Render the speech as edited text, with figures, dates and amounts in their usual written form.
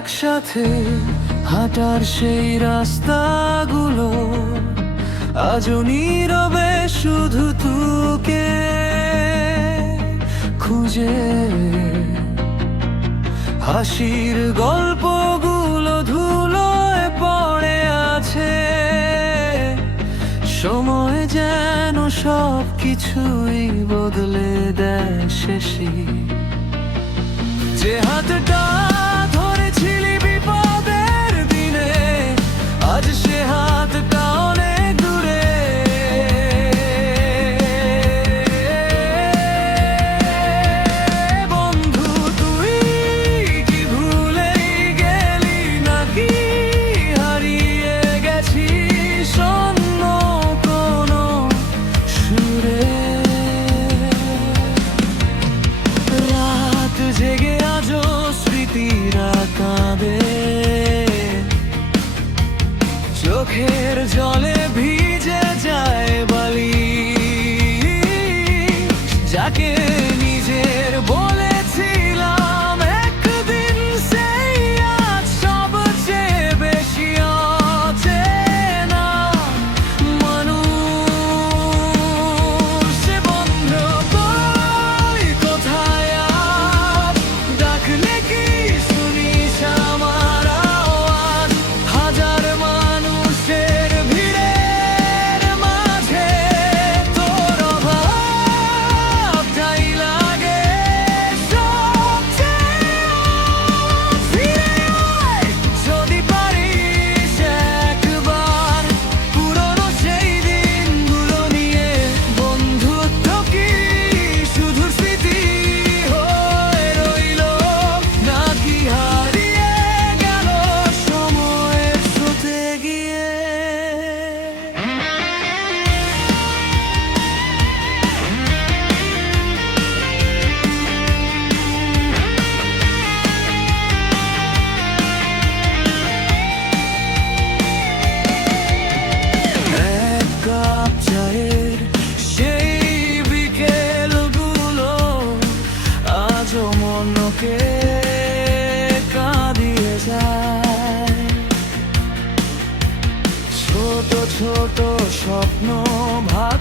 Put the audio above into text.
একসাথে হাঁটার সেই রাস্তাগুলো আজও নীরবে শুধু তোকে খুঁজে। হাসির গল্পগুলো ধুলোয় পড়ে আছে, সময় যেন সব কিছুই বদলে দেয় শেষে। যে হাতটা ধরেছিলি বিপদের দিনে, আজ সে হাতটা অনেক দূরে। বন্ধু তুই কি ভুলেই গেলি, নাকি হারিয়ে গেছিস অন্য কোনো সুরে? রাত জেগে আজও স্মৃতিরা কাঁদে, চোখের জলে ভিজে যায় বালি। যাকে নিজের বলেছিলাম একদিন, সেই আজ সবচেয়ে বেশি অচেনা মানুষ। সে বন্ধু তুই কোথায় আজ, ডাকলে কি শুনিস আমার আওয়াজ? হাজার মানুষের ভিড়ের মাঝে তোর অভাবটাই লাগে সবচেয়ে। ফিরে আয় যদি পারিস একবার, পুরনো সেই দিনগুলো নিয়ে। বন্ধুত্ব কি শুধু স্মৃতি হয়ে রইল, নাকি হারিয়ে গেল সময়ের স্রোতে গিয়ে? এক কাপ চায়ের সেই বিকেলগুলো আজও মনকে কাঁদিয়ে যায়। ছোট ছোট স্বপ্ন ভাগ